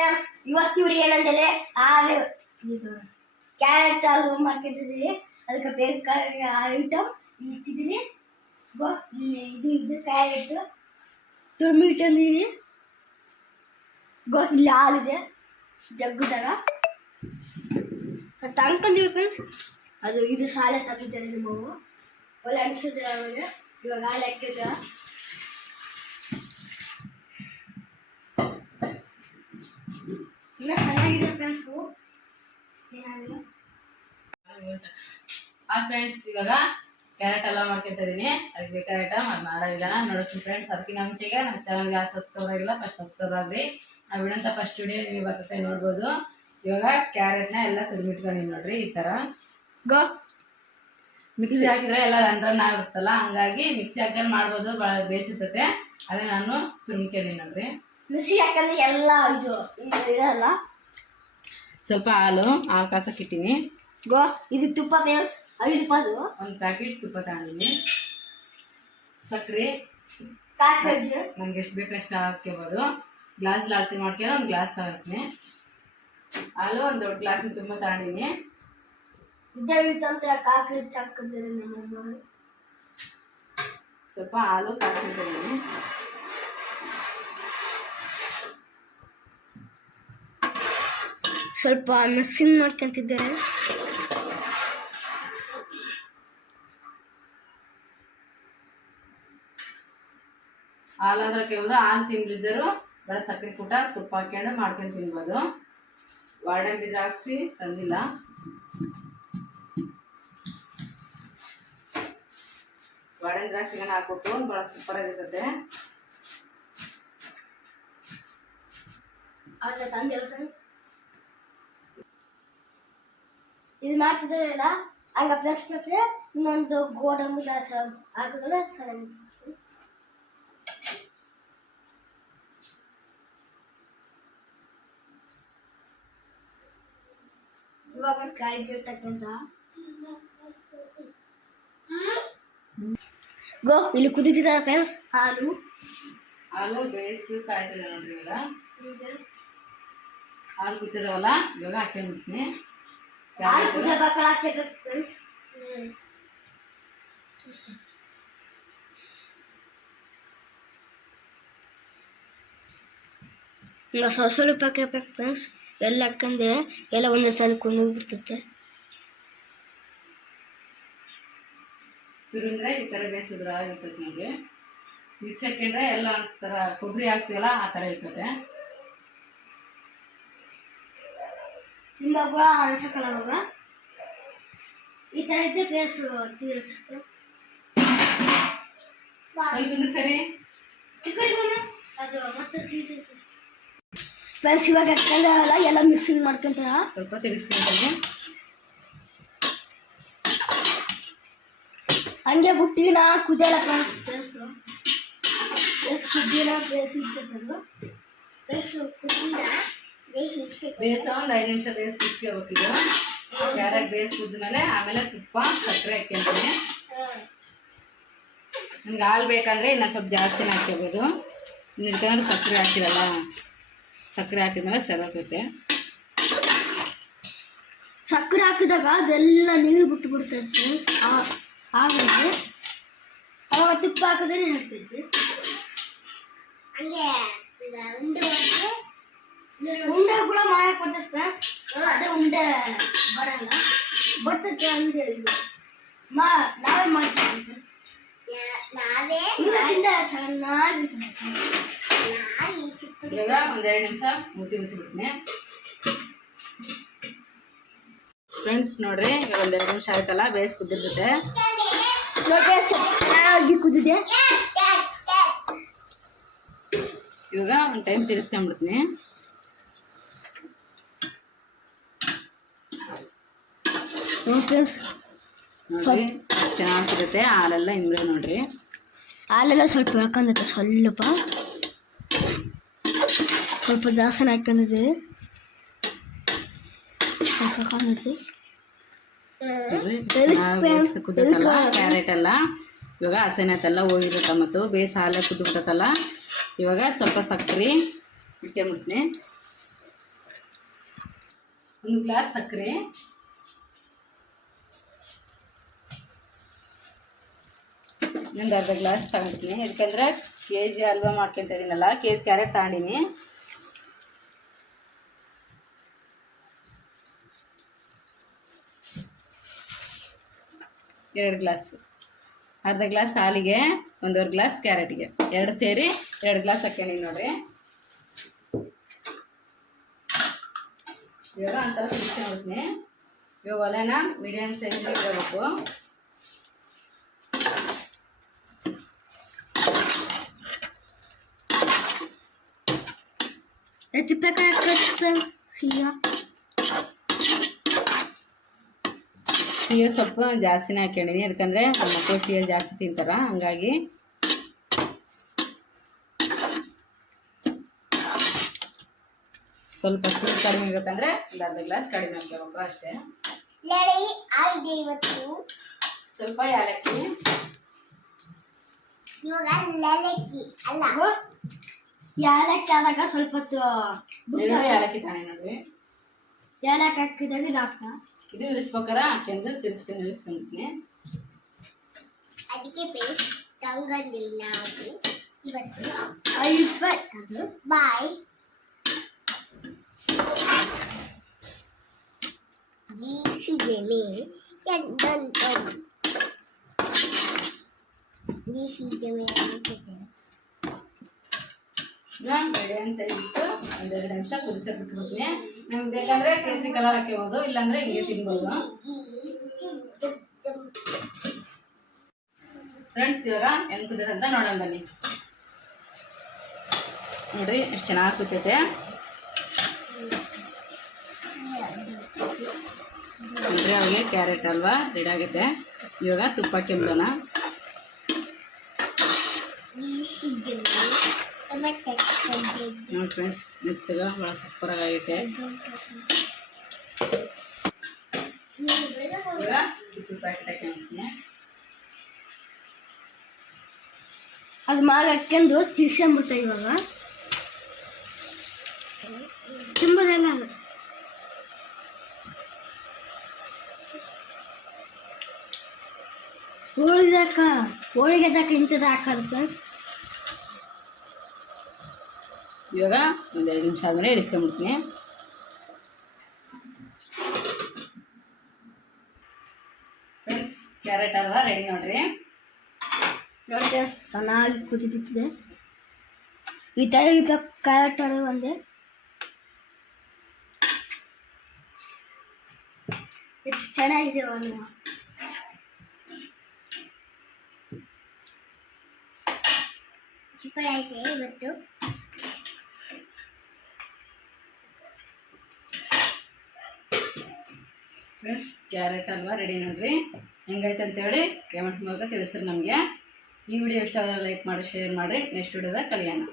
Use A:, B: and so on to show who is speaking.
A: Friends ಇವತ್ತು ಇವ್ರು ಏನಂದರೆ, ಆರು ಇದು ಕ್ಯಾರೆಟ್ ಅದು ಮಾಡ್ಕೊಂಡಿದ್ದೀರಿ. ಅದಕ್ಕೆ ಬೇಕಾದ ಐಟಮ್ ಇಟ್ಟಿದ್ದೀನಿ ಇದು ಇದು ಕ್ಯಾರೆಟ್ ತುರ್ಮಿ ಇಟ್ಟಿದ್ದೀನಿ ಗೋ ಇಲ್ಲಿ ಹಾಲಿದೆ ಜಗ್ಗುದಾಗ ತಂದ್ಕೊಂಡಿವಿ ಫ್ರೆಂಡ್ಸ್ ಅದು ಇದು ಶಾಲೆ ತಂದಿದ್ದಾರೆ ನಿಮ್ಮವು ಒಳ್ಳೆ ಅವಾಗ ಇವಾಗ ಹಾಲು ಹಾಕಿದ ಇನ್ನ ಚೆನ್ನಾಗಿದೆ ಫ್ರೆಂಡ್ಸು ಏನಾಗಿಲ್ಲ
B: ಆ ಫ್ರೆಂಡ್ಸ್ ಇವಾಗ ಕ್ಯಾರೆಟ್ ಎಲ್ಲ ಮಾಡ್ಕೊತಾ ಇದೀನಿ. ಅದಕ್ಕೆ ಬೇಕಾದ ಐಟಮ್ ಅದು ಮಾಡೋ ವಿಧಾನ ನೋಡ್ತೀನಿ ಫ್ರೆಂಡ್ಸ್ ಅದಕ್ಕಿಂತ ಮುಂಚೆಗೆ ನಮ್ಮ ಚಾನಲ್ಗೆ ಯಾರು ಸಬ್ಸ್ಕ್ರೈಬ್ ಆಗಿಲ್ಲ ಫಸ್ಟ್ ಸಬ್ಸ್ಕ್ರೈಬ್ ಆಗ್ರಿ. ನಾವು ಇಡೋಂಥ ಫಸ್ಟ್ ವಿಡಿಯೋ ನಿಮಗೆ ಬರ್ತೈತೆ ನೋಡ್ಬೋದು. ಇವಾಗ ಕ್ಯಾರೆಟ್ನ ಎಲ್ಲ ತುರ್ಬಿಟ್ಕೊಂಡಿನಿ ನೋಡ್ರಿ ಈ ಥರ
A: ಗೋ
B: ಮಿಕ್ಸಿ ಹಾಕಿದ್ರೆ ಎಲ್ಲ ರನ್ ರನ್ ಆಗಿರುತ್ತಲ್ಲ ಹಂಗಾಗಿ ಮಿಕ್ಸಿ ಹಾಕಿ ಮಾಡ್ಬೋದು ಭಾಳ ಬೇಯಿಸುತ್ತೆ. ಅದೇ ನಾನು ತುರ್ಮ್ಕೊಂಡಿನಿ ನೋಡ್ರಿ.
A: ಬಿಸಿ ಯಾಕಂದ್ರೆ ಎಲ್ಲ ಇದು ಇರಲ್ಲ.
B: ಸ್ವಲ್ಪ ಹಾಲು ಹಾಲು ಕಾಸಕ್ಕೆ ಇಟ್ಟಿನಿ.
A: ಗೋ ಇದು ತುಪ್ಪ ಬೇಸ್ ಐದು ರೂಪಾಯಿ
B: ಒಂದು ಪ್ಯಾಕೆಟ್ ತುಪ್ಪ ತಗೊಂಡಿನಿ. ಸಕ್ಕರೆ.
A: ಕಾಲು
B: ನನಗೆ ಎಷ್ಟು ಬೇಕು ಅಷ್ಟು ಹಾಕ್ಕೋಬೋದು. ಗ್ಲಾಸ್ ಲಾಲ್ತಿ ಮಾಡ್ಕೊಂಡು ಒಂದು ಗ್ಲಾಸ್ ತಗೋತೀನಿ. ಹಾಲು ಒಂದು ದೊಡ್ಡ ಗ್ಲಾಸ್ ತುಂಬ ತಗೊಂಡಿನಿ.
A: ಇದ್ದೇ ಇರ್ತಂತೆ ಕಾಲು ಕೆ ನಮ್ಮ
B: ಸ್ವಲ್ಪ ಹಾಲು ಕಾಸ್ಕೊಂತೀನಿ
A: ಸ್ವಲ್ಪ ಮಿಕ್ಸಿಂಗ್ ಮಾಡ್ಕೊಂತಿದ್ದಾರೆ
B: ಹಾಲಾದ್ರೆ ಕೇಳ್ದು ಹಾಲು ತಿಂದಿದ್ದರು ಬರೀ ಸಕ್ಕರೆ ಕೂಟ ತುಪ್ಪ ಹಾಕ್ಕೊಂಡು ಮಾಡ್ಕೊಂಡು ತಿನ್ಬೋದು. ವಾಡಂಬಿ ದ್ರಾಕ್ಷಿ ತಂದಿಲ್ಲ. ವಾಡೆ ದ್ರಾಕ್ಷಿ ಹಾಕ್ಬಿಟ್ಟು ಭಾಳ ಸೂಪರ್ ಆಗಿರ್ತದೆ.
A: ಅದ್ರ ಇದು ಮಾಡ್ತಿದ್ದಾರಲ್ಲ ಹಂಗ ಪ್ಲಸ್ ಪ್ಲಸ್ ಇನ್ನೊಂದು ಗೋಡಂಬಿ ದಾಸ ಹಾಕಿದ್ರೆ ಚೆನ್ನಾಗಿ ಇವಾಗ ಕ್ಯಾರೆಟ್ ತಕ್ಕಂತ. ಗೋ ಇಲ್ಲಿ ಕುದಿತಿದ್ದಾರೆ ಫ್ರೆಂಡ್ಸ್ ಹಾಲು.
B: ಹಾಲು ಬೇಯಿಸಿ ಕಾಯ್ತಿದೆ ನೋಡ್ರಿ ಇವಾಗ. ಹಾಲು ಕುದಿದವಲ್ಲ ಇವಾಗ ಹಾಕ್ಕೊಂಡ್ಬಿಡ್ತೀನಿ
A: ಹಾಲು ಹಾಕ್ಬೇಕು ಫ್ರೆಂಡ್ಸ್ ಈಗ ಸ್ವಲ್ಪ ಸ್ವಲ್ಪ ಫ್ರೆಂಡ್ಸ್ ಎಲ್ಲ ಹಾಕಂದೆ ಎಲ್ಲ ಒಂದೇ ಸಲ ಕುಂದೋಗ್ಬಿಡ್ತೈತೆ
B: ತಿರುಗಿದ್ರೆ ಈ ಥರ ಬೇಯಿಸಿದ್ರೆ ಆಗಿರ್ತೈತೆ ನೋಡಿ ಮಿಕ್ಸ್ ಹಾಕೊಂಡ್ರೆ ಎಲ್ಲ ಒಂಥರ ಕೊಬ್ಬರಿ ಹಾಕ್ತೀವಲ್ಲ ಆ ಥರ ಇರ್ತದೆ.
A: ಕೂಡ ಅನ್ಸಕ್ಕಲ್ಲ ಅವಾಗ ಈ ಥರ ಇದ್ದೆ ಪ್ಲೇಸ್
B: ಸರಿ?
A: ಅದು ಮತ್ತೆ ಫ್ರೆಂಡ್ಸ್ ಇವಾಗ ಹಾಕಂದ್ರಲ್ಲ ಎಲ್ಲ ಮಿಕ್ಸಿಂಗ್ ಮಾಡ್ಕೊಂತ
B: ಸ್ವಲ್ಪ ತಿರ್ಗಿಸ್ಕೊಂತೀನಿ
A: ಹಂಗೆ ಬುಟ್ಟಿನ ಕುದಿಯಲ್ಲ ಫ್ರೆಂಡ್ಸ್ ಪ್ಲೇಸು ಪ್ಲೇಸ್ ಕುದಿಯಲ್ಲ ಪ್ಲೇಸ್ ಇರ್ತದದು ಪ್ಲೇಸ್ ಕುದಿನ
B: ಬೇಯಿಸ ಒಂದು ಐದು ನಿಮಿಷ ಬೇಯಿಸಿ ಕುದಿಸ್ಕೋಬೇಕಿದು ಕ್ಯಾರೆಟ್ ಬೇಯಿಸಿ ಕುದ್ಮೇಲೆ ಆಮೇಲೆ ತುಪ್ಪ ಸಕ್ಕರೆ ಹಾಕ್ಕೊಂತೀನಿ ನಿಮ್ಗೆ ಹಾಲು ಬೇಕಂದ್ರೆ ಇನ್ನು ಸ್ವಲ್ಪ ಜಾಸ್ತಿನೇ ಹಾಕ್ಕೋಬೋದು ನಿಲ್ಕಂದ್ರೆ ಸಕ್ಕರೆ ಹಾಕಿರಲ್ಲ ಸಕ್ಕರೆ ಹಾಕಿದ್ಮೇಲೆ ಸರೋತೈತೆ
A: ಸಕ್ಕರೆ ಹಾಕಿದಾಗ ಅದೆಲ್ಲ ನೀರು ಬಿಟ್ಟು ಬಿಡ್ತೈತೆ ಫ್ರೆಂಡ್ಸ್ ಹಾಗಾಗಿ ಅವಾಗ ತುಪ್ಪ ಹಾಕಿದ್ರೆ ನಡ್ತೈತಿ ಹಂಗೆ ಉಂಡೆ ಕೂಡ ಮಾಡಕ್ ಬರ್ತೈತೆ ಫ್ರೆಂಡ್ಸ್ ಅದೇ ಉಂಡೆ ಬರಲ್ಲ ಬರ್ತೈತೆ ಹಂಗೆ ಇದು ಮಾ ನಾವೇ ಮಾಡ್ತೀವಿ ನಾವೇ ಉಂಡೆ ಚೆನ್ನಾಗಿರ್ತದೆ
B: ಇವಾಗ ಒಂದೆರಡು ನಿಮಿಷ ಮುಚ್ಚಿ ಮುಚ್ಚಿಬಿಡ್ತೀನಿ ಫ್ರೆಂಡ್ಸ್ ನೋಡ್ರಿ ಇವಾಗ ಒಂದೆರಡು ನಿಮಿಷ ಆಯ್ತಲ್ಲ ಬೇಯಿಸಿ ಕುದ್ದಿರ್ತೈತೆ
A: ನೋಡಿ ಚೆನ್ನಾಗಿ ಕುದಿದೆ
B: ಇವಾಗ ಒಂದು ಟೈಮ್ ತಿರ್ಸ್ಕೊಂಬಿಡ್ತೀನಿ
A: ನೋಡಿ ಫ್ರೆಂಡ್ಸ್
B: ನೋಡ್ರಿ ಚೆನ್ನಾಗಿರುತ್ತೆ. ಹಾಲೆಲ್ಲ ಇಂಬ್ರೆ ನೋಡ್ರಿ.
A: ಹಾಲೆಲ್ಲ ಸ್ವಲ್ಪ ಹಾಕೊಂಡೈತೆ ಸ್ವಲ್ಪ. ಸ್ವಲ್ಪ ಜಾಸ್ತಿ ಹಾಕೊಂಡಿದ್ದೆ ಸ್ವಲ್ಪ ಹಾಕೊಂಡೈತಿ ಎದಕ್
B: ಕ್ಯಾರೆಟ್ ಎಲ್ಲ. ಇವಾಗ ಹಸೆನತ್ತೆಲ್ಲ ಹೋಗಿರುತ್ತೆ ಮತ್ತು ಬೇಸ ಹಾಲೆ ಕುದ್ಬಿಟ್ಟತ್ತಲ್ಲ ಇವಾಗ ಸ್ವಲ್ಪ ಸಕ್ಕರೆ ಇಟ್ಕೊಂಬಿಡ್ತೀನಿ ಒಂದು ಗ್ಲಾಸ್ ಸಕ್ಕರೆ. ಒಂದು ಅರ್ಧ ಗ್ಲಾಸ್ ತಗೊಂಡಿದ್ದೀನಿ. ಯಾಕಂದ್ರೆ ಕೆ ಜಿ ಹಲ್ವಾ ಮಾಡ್ಕೊತ ಇದೀನಲ್ಲ ಕೆ ಜಿ ಕ್ಯಾರೆಟ್ ತಗೊಂಡಿನಿ. ಎರಡು ಗ್ಲಾಸ್. ಅರ್ಧ ಗ್ಲಾಸ್ ಹಾಲಿಗೆ, ಒಂದೂವರೆ ಗ್ಲಾಸ್ ಕ್ಯಾರೆಟ್ಗೆ. ಎರಡು ಸೇರಿ ಎರಡು ಗ್ಲಾಸ್ ಹಾಕ್ಕೊಂಡಿನಿ ನೋಡ್ರಿ. ಇವಾಗ ಒಂಥರ ಕುದಿಸ್ಕೊಂಡ್ಬಿಡ್ತೀನಿ ಇವಾಗ ಒಲೆನ ಮೀಡಿಯಮ್ ಸೈಜ್ ಇಡಬೇಕು
A: ಎಷ್ಟು ಬೇಕಾಗುತ್ತೆ ಸಿಹಿಯ
B: ಸಿಹಿ ಸ್ವಲ್ಪ ಜಾಸ್ತಿನೇ ಹಾಕ್ಕೊಂಡಿನಿ ಯಾಕಂದರೆ ನಮ್ಮ ಮಕ್ಕಳು ಸಿಹಿ ಜಾಸ್ತಿ ತಿಂತಾರ ಹಂಗಾಗಿ. ಸ್ವಲ್ಪ ಸಿಹಿ ಕಡಿಮೆ ಇರಬೇಕಂದ್ರೆ ಒಂದು ಅರ್ಧ ಗ್ಲಾಸ್ ಕಡಿಮೆ ಹಾಕ್ಕೋಬೇಕು ಅಷ್ಟೇ. ಸ್ವಲ್ಪ ಏಲಕ್ಕಿ.
A: ಇವಾಗ ಅಲ್ಲ. ಯಾಲಕ್ಕಿ ಆದಾಗ ಸ್ವಲ್ಪ ಹೊತ್ತು
B: ಎರಡು ಏಲಕ್ಕಿ ತಾನೆ ನೋಡ್ರಿ
A: ಯಾಲಕ್ಕಿ ಹಾಕಿದಾಗ ಇದು ಹಾಕ್ತಾ
B: ಇದು ಇಳಿಸ್ಬೇಕಾರ? ಹಾಕ್ಯಂದು ತಿರ್ಸ್ಕೊಂಡು ಇಳಿಸ್ಕೊಂಡ್ಬಿಡ್ತೀನಿ
A: ಅದಕ್ಕೆ ಪೇಸ್ಟ್ ತಂಗಂದಿಲ್ಲ ನಾವು ಇವತ್ತು ಐದು ರೂಪಾಯಿ ಅದು? ಬಾಯ್. ಗೀಸಿಗೆನೆ ಎಡ್ಡಂತಂ ಗೀಸಿಗೆನೆ
B: ಈಗ ಮೀಡಿಯಮ್ ಅಂತ ಹೇಳಿಬಿಟ್ಟು ಒಂದೆರಡು ನಿಮಿಷ ಕುದಿಸಕ್ಕೆ ಬಿಟ್ಬಿಡ್ತೀನಿ ನಮ್ಗೆ ಬೇಕಂದ್ರೆ ಕೇಸರಿ ಕಲರ್ ಹಾಕಿಬೋದು ಇಲ್ಲಾಂದ್ರೆ ಹಿಂಗೆ ತಿನ್ಬೋದು. ಫ್ರೆಂಡ್ಸ್ ಇವಾಗ ಹೆಂಗೆ ಕುದಿದೆ ಅಂತ ನೋಡೋಣ ಬನ್ನಿ. ನೋಡ್ರಿ, ಎಷ್ಟು ಚೆನ್ನಾಗಿ ಕೂತೈತೆ ನೋಡ್ರಿ, ಅವಾಗೆ ಕ್ಯಾರೆಟ್ ಅಲ್ವಾ, ರೆಡಿ ಆಗುತ್ತೆ. ಇವಾಗ ತುಪ್ಪ ಕೆಂಬನ ನೋಡಿ ಫ್ರೆಂಡ್ಸ್ ಮೆತ್ತಗ ಭಾಳ ಸೂಪರಾಗೈತೆ.
A: ಅದು ಮಾಲ್ ಹಾಕ್ಕೊಂಡು ತಿರ್ಸ್ಕೊಂಬಿಡ್ತ ಇವಾಗ. ತುಂಬದೆಲ್ಲ ಅದು? ಹೋಳಿದಾಕ ಹೋಳಿಗೆದಾಕ ಇಂಥದ್ದು ಹಾಕೋದು ಪ್ಲಸ್
B: ಇವಾಗ ಒಂದೆರಡು ನಿಮಿಷ ಆದಮೇಲೆ ಇಳಿಸ್ಕೊಂಡ್ಬಿಡ್ತೀನಿ ಫ್ರೆಂಡ್ಸ್, ಕ್ಯಾರೆಟ್ ಅಲ್ವಾ? ರೆಡಿ ನೋಡ್ರಿ.
A: ನೋಡಿ ಚೆನ್ನಾಗಿ ಕುದಿಬಿಟ್ಟಿದೆ ಈ ಥರ ಇರ್ಬೇಕು ಕ್ಯಾರೆಟ್ ಅಲ್ಲ ಒಂದೇ? ಎಷ್ಟು ಚೆನ್ನಾಗಿದೆ ಚಿಕ್ಕ ಐತೆ ಇವತ್ತು.
B: ಫ್ರೆಂಡ್ಸ್ ಕ್ಯಾರೆಟ್ ಹಲ್ವಾ ರೆಡಿ ನೋಡ್ರಿ. ಹೆಂಗೈತೆ ಅಂತೇಳಿ ಕಮೆಂಟ್ ಮೂಲಕ ತಿಳಿಸ್ರಿ ನಮಗೆ. ಈ ವಿಡಿಯೋ ಇಷ್ಟ ಆದರೆ ಲೈಕ್ ಮಾಡಿ ಶೇರ್ ಮಾಡಿ. ನೆಕ್ಸ್ಟ್ ವಿಡಿಯೋದಾಗ ಕಲಿಯೋಣ.